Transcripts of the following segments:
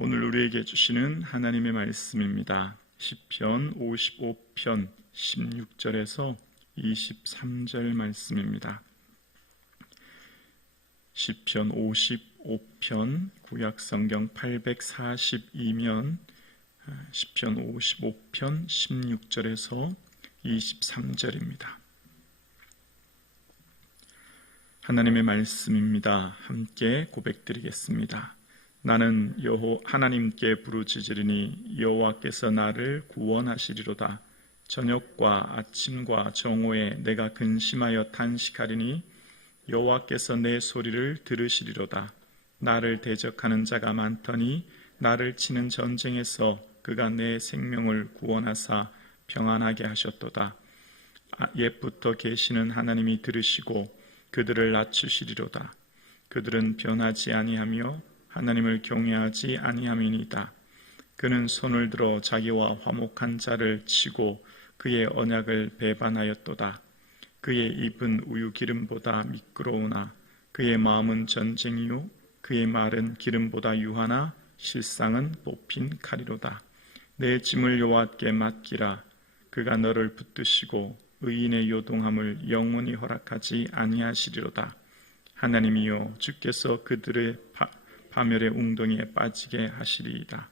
오늘 우리에게 주시는 하나님의 말씀입니다. 시편 55편 16절에서 23절 말씀입니다. 시편 55편 구약성경 842면 시편 55편 16절에서 23절입니다. 하나님의 말씀입니다. 함께 고백드리겠습니다. 나는 하나님께 부르짖으리니 여호와께서 나를 구원하시리로다. 저녁과 아침과 정오에 내가 근심하여 탄식하리니 여호와께서 내 소리를 들으시리로다. 나를 대적하는 자가 많더니 나를 치는 전쟁에서 그가 내 생명을 구원하사 평안하게 하셨도다. 옛부터 계시는 하나님이 들으시고 그들을 낮추시리로다. 그들은 변하지 아니하며 하나님을 경외하지 아니함이니이다. 그는 손을 들어 자기와 화목한 자를 치고 그의 언약을 배반하였도다. 그의 입은 우유 기름보다 미끄러우나 그의 마음은 전쟁이요 그의 말은 기름보다 유하나 실상은 뽑힌 칼이로다. 내 짐을 여호와께 맡기라. 그가 너를 붙드시고 의인의 요동함을 영원히 허락하지 아니하시리로다. 하나님이여 주께서 그들의 파멸의 웅덩이에 빠지게 하시리이다.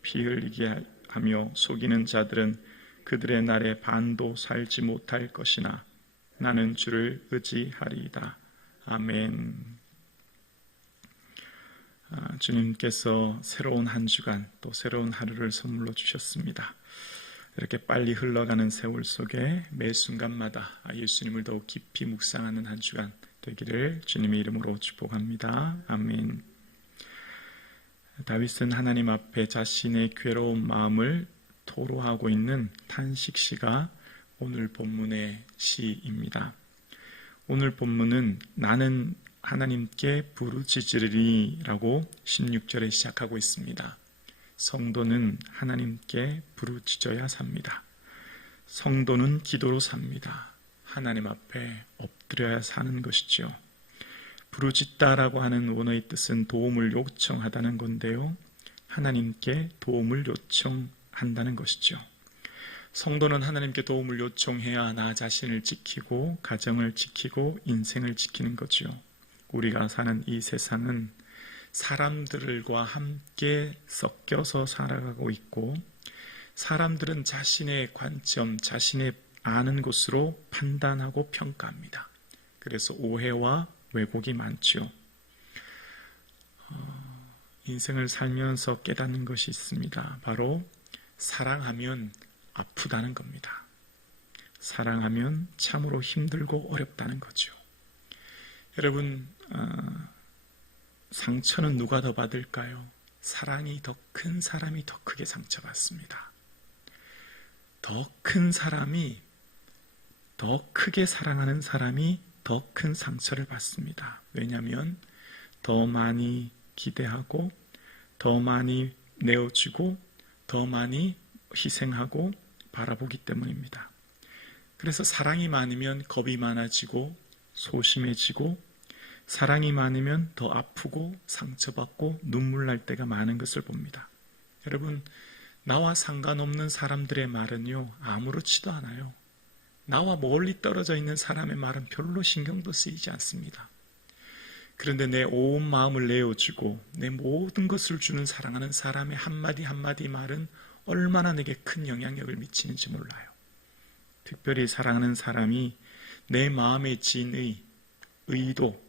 피 흘리게 하며 속이는 자들은 그들의 날에 반도 살지 못할 것이나 나는 주를 의지하리이다. 아멘. 주님께서 새로운 한 주간 또 새로운 하루를 선물로 주셨습니다. 이렇게 빨리 흘러가는 세월 속에 매 순간마다 예수님을 더욱 깊이 묵상하는 한 주간 되기를 주님의 이름으로 축복합니다. 아멘. 다윗은 하나님 앞에 자신의 괴로운 마음을 토로하고 있는 탄식시가 오늘 본문의 시입니다. 오늘 본문은 나는 하나님께 부르짖으리니 라고 16절에 시작하고 있습니다. 성도는 하나님께 부르짖어야 삽니다. 성도는 기도로 삽니다. 하나님 앞에 엎드려야 사는 것이죠. 부르짖다라고 하는 원어의 뜻은 도움을 요청하다는 건데요. 하나님께 도움을 요청한다는 것이죠. 성도는 하나님께 도움을 요청해야 나 자신을 지키고 가정을 지키고 인생을 지키는 거죠. 우리가 사는 이 세상은 사람들과 함께 섞여서 살아가고 있고 사람들은 자신의 관점, 자신의 아는 것으로 판단하고 평가합니다. 그래서 오해와 왜곡이 많죠. 인생을 살면서 깨닫는 것이 있습니다. 바로 사랑하면 아프다는 겁니다. 사랑하면 참으로 힘들고 어렵다는 거죠. 여러분, 상처는 누가 더 받을까요? 사랑이 더 큰 사람이 더 크게 상처받습니다. 더 큰 사람이, 더 크게 사랑하는 사람이 더 큰 상처를 받습니다. 왜냐하면 더 많이 기대하고 더 많이 내어주고 더 많이 희생하고 바라보기 때문입니다. 그래서 사랑이 많으면 겁이 많아지고 소심해지고 사랑이 많으면 더 아프고 상처받고 눈물 날 때가 많은 것을 봅니다. 여러분, 나와 상관없는 사람들의 말은요, 아무렇지도 않아요. 나와 멀리 떨어져 있는 사람의 말은 별로 신경도 쓰이지 않습니다. 그런데 내 온 마음을 내어주고 내 모든 것을 주는 사랑하는 사람의 한마디 한마디 말은 얼마나 내게 큰 영향력을 미치는지 몰라요. 특별히 사랑하는 사람이 내 마음의 진의, 의도,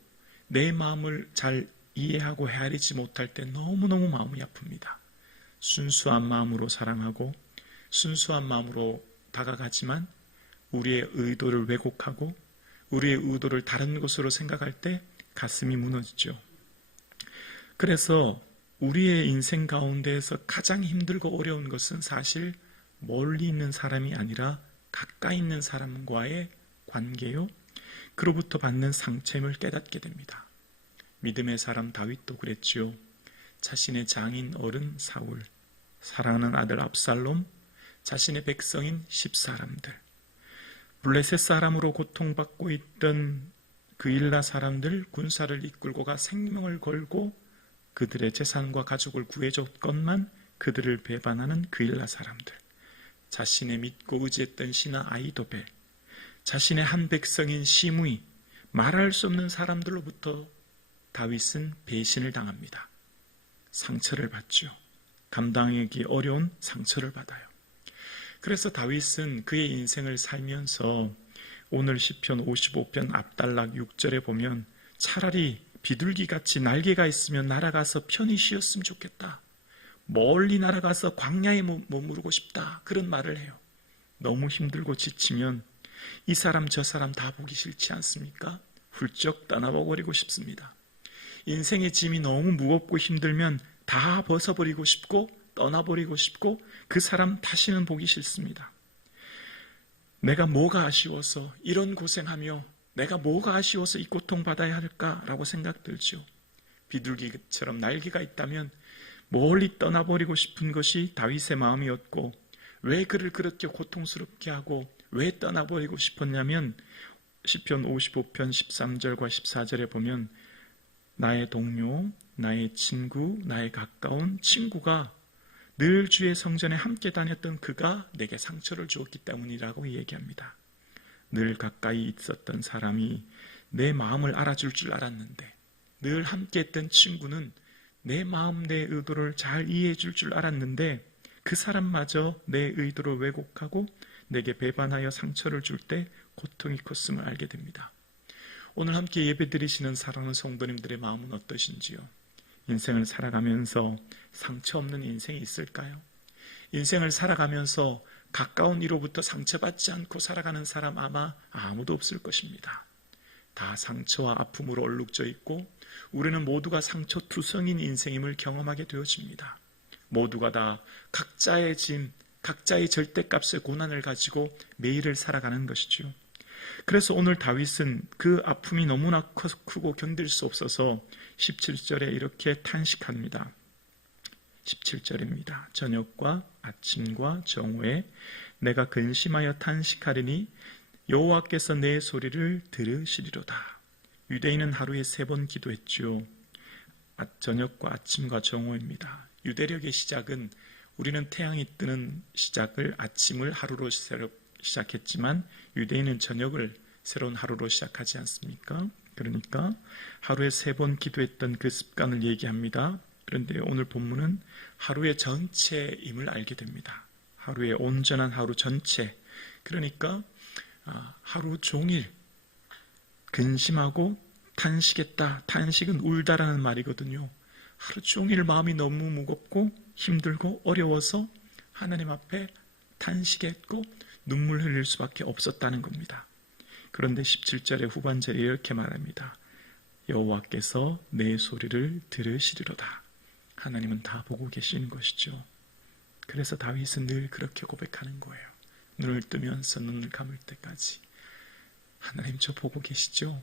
내 마음을 잘 이해하고 헤아리지 못할 때 너무너무 마음이 아픕니다. 순수한 마음으로 사랑하고 순수한 마음으로 다가가지만 우리의 의도를 왜곡하고 우리의 의도를 다른 것으로 생각할 때 가슴이 무너지죠. 그래서 우리의 인생 가운데에서 가장 힘들고 어려운 것은 사실 멀리 있는 사람이 아니라 가까이 있는 사람과의 관계요. 그로부터 받는 상처임을 깨닫게 됩니다. 믿음의 사람 다윗도 그랬지요. 자신의 장인 어른 사울, 사랑하는 아들 압살롬, 자신의 백성인 10사람들, 블레셋 사람으로 고통받고 있던 그일라 사람들 군사를 이끌고 가 생명을 걸고 그들의 재산과 가족을 구해줬건만 그들을 배반하는 그일라 사람들, 자신의 믿고 의지했던 신하 아이도벨, 자신의 한 백성인 시므이, 말할 수 없는 사람들로부터 다윗은 배신을 당합니다. 상처를 받죠. 감당하기 어려운 상처를 받아요. 그래서 다윗은 그의 인생을 살면서 오늘 시편 55편 앞단락 6절에 보면 차라리 비둘기같이 날개가 있으면 날아가서 편히 쉬었으면 좋겠다. 멀리 날아가서 광야에 머무르고 싶다. 그런 말을 해요. 너무 힘들고 지치면 이 사람 저 사람 다 보기 싫지 않습니까? 훌쩍 떠나버리고 싶습니다. 인생의 짐이 너무 무겁고 힘들면 다 벗어버리고 싶고 떠나버리고 싶고 그 사람 다시는 보기 싫습니다. 내가 뭐가 아쉬워서 이런 고생하며 내가 뭐가 아쉬워서 이 고통받아야 할까라고 생각 들죠. 비둘기처럼 날개가 있다면 멀리 떠나버리고 싶은 것이 다윗의 마음이었고 왜 그를 그렇게 고통스럽게 하고 왜 떠나버리고 싶었냐면 시편 55편 13절과 14절에 보면 나의 동료, 나의 친구, 나의 가까운 친구가 늘 주의 성전에 함께 다녔던 그가 내게 상처를 주었기 때문이라고 얘기합니다. 늘 가까이 있었던 사람이 내 마음을 알아줄 줄 알았는데 늘 함께 했던 친구는 내 마음, 내 의도를 잘 이해해 줄 줄 알았는데 그 사람마저 내 의도를 왜곡하고 내게 배반하여 상처를 줄 때 고통이 컸음을 알게 됩니다. 오늘 함께 예배드리시는 사랑하는 성도님들의 마음은 어떠신지요? 인생을 살아가면서 상처 없는 인생이 있을까요? 인생을 살아가면서 가까운 이로부터 상처받지 않고 살아가는 사람 아마 아무도 없을 것입니다. 다 상처와 아픔으로 얼룩져 있고 우리는 모두가 상처투성인 인생임을 경험하게 되어집니다. 모두가 다 각자의 짐, 각자의 절대값의 고난을 가지고 매일을 살아가는 것이죠. 그래서 오늘 다윗은 그 아픔이 너무나 크고 견딜 수 없어서 17절에 이렇게 탄식합니다. 17절입니다. 저녁과 아침과 정오에 내가 근심하여 탄식하리니 여호와께서 내 소리를 들으시리로다. 유대인은 하루에 3번 기도했죠. 저녁과 아침과 정오입니다. 유대력의 시작은 우리는 태양이 뜨는 시작을 아침을 하루로 시작했지만 유대인은 저녁을 새로운 하루로 시작하지 않습니까? 그러니까 하루에 3번 기도했던 그 습관을 얘기합니다. 그런데 오늘 본문은 하루의 전체임을 알게 됩니다. 하루의 온전한 하루 전체. 그러니까 하루 종일 근심하고 탄식했다. 탄식은 울다라는 말이거든요. 하루 종일 마음이 너무 무겁고 힘들고 어려워서 하나님 앞에 탄식했고 눈물 흘릴 수밖에 없었다는 겁니다. 그런데 17절의 후반절에 이렇게 말합니다. 여호와께서 내 소리를 들으시리로다. 하나님은 다 보고 계시는 것이죠. 그래서 다윗은 늘 그렇게 고백하는 거예요. 눈을 뜨면서 눈을 감을 때까지 하나님 저 보고 계시죠?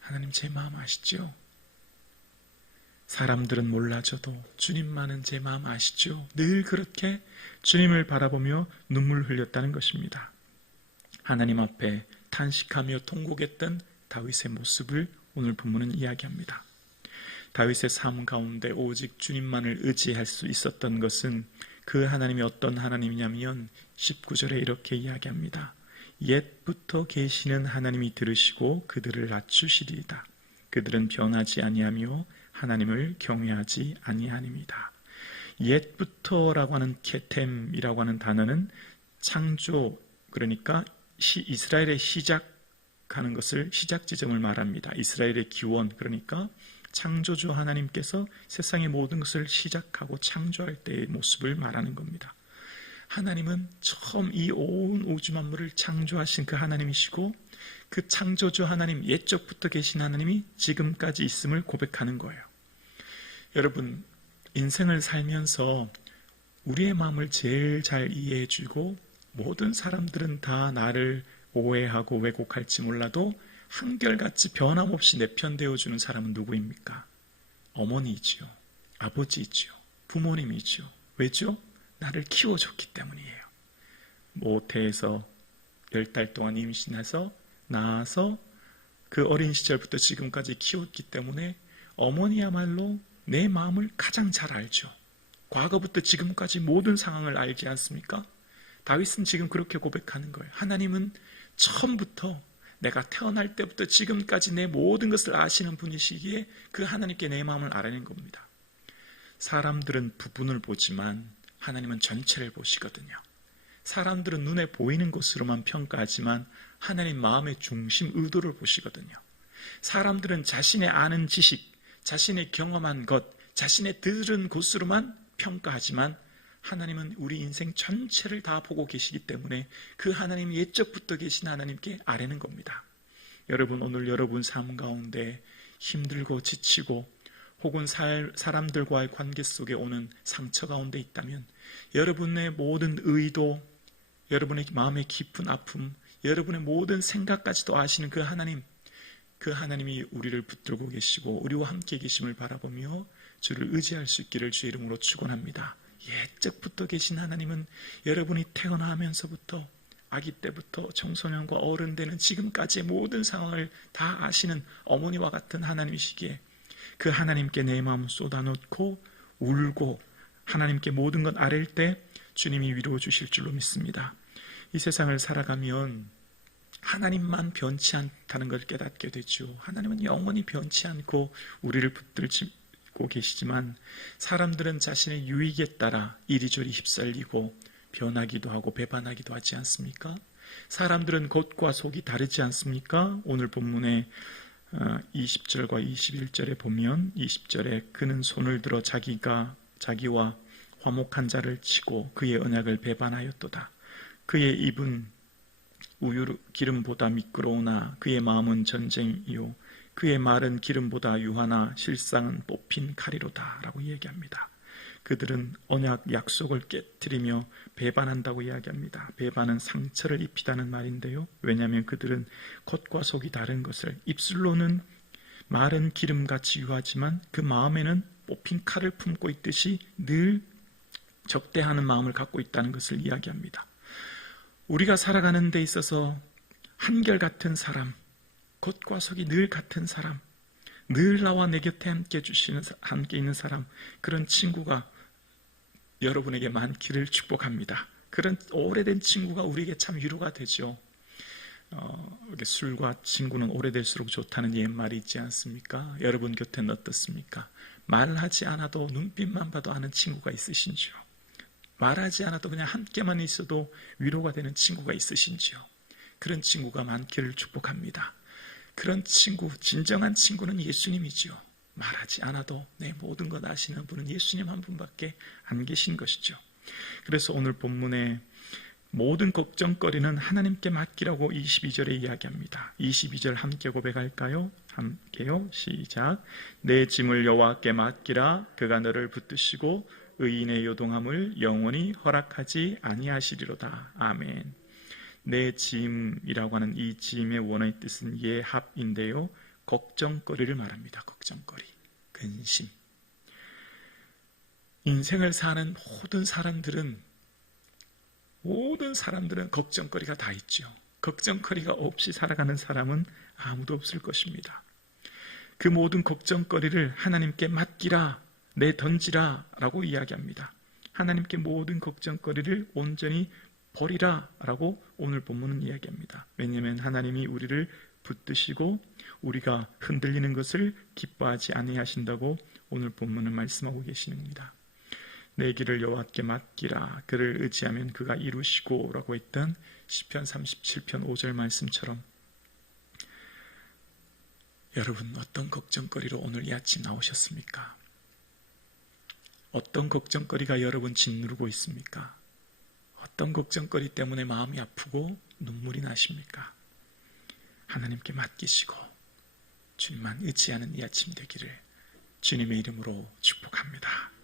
하나님 제 마음 아시죠? 사람들은 몰라줘도 주님만은 제 마음 아시죠? 늘 그렇게 주님을 바라보며 눈물 흘렸다는 것입니다. 하나님 앞에 탄식하며 통곡했던 다윗의 모습을 오늘 본문은 이야기합니다. 다윗의 삶 가운데 오직 주님만을 의지할 수 있었던 것은 그 하나님이 어떤 하나님이냐면 19절에 이렇게 이야기합니다. 옛부터 계시는 하나님이 들으시고 그들을 낮추시리이다. 그들은 변하지 아니하며 하나님을 경외하지 아니하니이다. 옛부터라고 하는 케템이라고 하는 단어는 창조, 그러니까 이스라엘의 시작하는 것을 시작 지점을 말합니다. 이스라엘의 기원, 그러니까 창조주 하나님께서 세상의 모든 것을 시작하고 창조할 때의 모습을 말하는 겁니다. 하나님은 처음 이 온 우주 만물을 창조하신 그 하나님이시고 그 창조주 하나님, 옛적부터 계신 하나님이 지금까지 있음을 고백하는 거예요. 여러분, 인생을 살면서 우리의 마음을 제일 잘 이해해주고 모든 사람들은 다 나를 오해하고 왜곡할지 몰라도 한결같이 변함없이 내 편 되어주는 사람은 누구입니까? 어머니이지요. 아버지이지요. 부모님이지요. 왜죠? 나를 키워줬기 때문이에요. 모태에서 10달 동안 임신해서 낳아서 그 어린 시절부터 지금까지 키웠기 때문에 어머니야말로 내 마음을 가장 잘 알죠. 과거부터 지금까지 모든 상황을 알지 않습니까? 다윗은 지금 그렇게 고백하는 거예요. 하나님은 처음부터 내가 태어날 때부터 지금까지 내 모든 것을 아시는 분이시기에 그 하나님께 내 마음을 알아낸 겁니다. 사람들은 부분을 보지만 하나님은 전체를 보시거든요. 사람들은 눈에 보이는 것으로만 평가하지만 하나님 마음의 중심, 의도를 보시거든요. 사람들은 자신의 아는 지식, 자신의 경험한 것, 자신의 들은 것으로만 평가하지만 하나님은 우리 인생 전체를 다 보고 계시기 때문에 그 하나님, 옛적부터 계신 하나님께 아뢰는 겁니다. 여러분, 오늘 여러분 삶 가운데 힘들고 지치고 혹은 사람들과의 관계 속에 오는 상처 가운데 있다면 여러분의 모든 의도, 여러분의 마음의 깊은 아픔, 여러분의 모든 생각까지도 아시는 그 하나님, 그 하나님이 우리를 붙들고 계시고 우리와 함께 계심을 바라보며 주를 의지할 수 있기를 주의 이름으로 축원합니다. 옛적부터 계신 하나님은 여러분이 태어나면서부터 아기 때부터 청소년과 어른 되는 지금까지의 모든 상황을 다 아시는 어머니와 같은 하나님이시기에 그 하나님께 내 마음을 쏟아놓고 울고 하나님께 모든 것 아뢰일 때 주님이 위로해 주실 줄로 믿습니다. 이 세상을 살아가면 하나님만 변치 않다는 걸 깨닫게 되죠. 하나님은 영원히 변치 않고 우리를 붙들고 계시지만 사람들은 자신의 유익에 따라 이리저리 휩쓸리고 변하기도 하고 배반하기도 하지 않습니까? 사람들은 겉과 속이 다르지 않습니까? 오늘 본문에 20절과 21절에 보면 20절에 그는 손을 들어 자기와 화목한 자를 치고 그의 언약을 배반하였도다. 그의 입은 우유 기름보다 미끄러우나 그의 마음은 전쟁이요 그의 말은 기름보다 유하나 실상은 뽑힌 칼이로다 라고 이야기합니다. 그들은 언약 약속을 깨뜨리며 배반한다고 이야기합니다. 배반은 상처를 입히다는 말인데요. 왜냐하면 그들은 겉과 속이 다른 것을, 입술로는 말은 기름같이 유하지만 그 마음에는 뽑힌 칼을 품고 있듯이 늘 적대하는 마음을 갖고 있다는 것을 이야기합니다. 우리가 살아가는 데 있어서 한결같은 사람, 겉과 속이 늘 같은 사람, 늘 나와 내 곁에 함께 있는 사람, 그런 친구가 여러분에게 많기를 축복합니다. 그런 오래된 친구가 우리에게 참 위로가 되죠. 술과 친구는 오래될수록 좋다는 옛말이 있지 않습니까? 여러분 곁에는 어떻습니까? 말하지 않아도 눈빛만 봐도 아는 친구가 있으신지요? 말하지 않아도 그냥 함께만 있어도 위로가 되는 친구가 있으신지요? 그런 친구가 많기를 축복합니다. 그런 친구, 진정한 친구는 예수님이지요. 말하지 않아도 내 모든 것 아시는 분은 예수님 한 분밖에 안 계신 것이죠. 그래서 오늘 본문에 모든 걱정거리는 하나님께 맡기라고 22절에 이야기합니다. 22절 함께 고백할까요? 함께요. 시작. 내 짐을 여호와께 맡기라. 그가 너를 붙드시고 의인의 요동함을 영원히 허락하지 아니하시리로다. 아멘. 내 짐이라고 하는 이 짐의 원어의 뜻은 예합인데요. 걱정거리를 말합니다. 걱정거리, 근심. 인생을 사는 모든 사람들은 걱정거리가 다 있죠. 걱정거리가 없이 살아가는 사람은 아무도 없을 것입니다. 그 모든 걱정거리를 하나님께 맡기라, 내던지라 라고 이야기합니다. 하나님께 모든 걱정거리를 온전히 버리라 라고 오늘 본문은 이야기합니다. 왜냐하면 하나님이 우리를 붙드시고 우리가 흔들리는 것을 기뻐하지 아니하신다고 오늘 본문은 말씀하고 계십니다. 내 길을 여호와께 맡기라. 그를 의지하면 그가 이루시고 라고 했던 시편 37편 5절 말씀처럼 여러분 어떤 걱정거리로 오늘 이 아침 나오셨습니까? 어떤 걱정거리가 여러분 짓누르고 있습니까? 어떤 걱정거리 때문에 마음이 아프고 눈물이 나십니까? 하나님께 맡기시고 주님만 의지하는 이 아침 되기를 주님의 이름으로 축복합니다.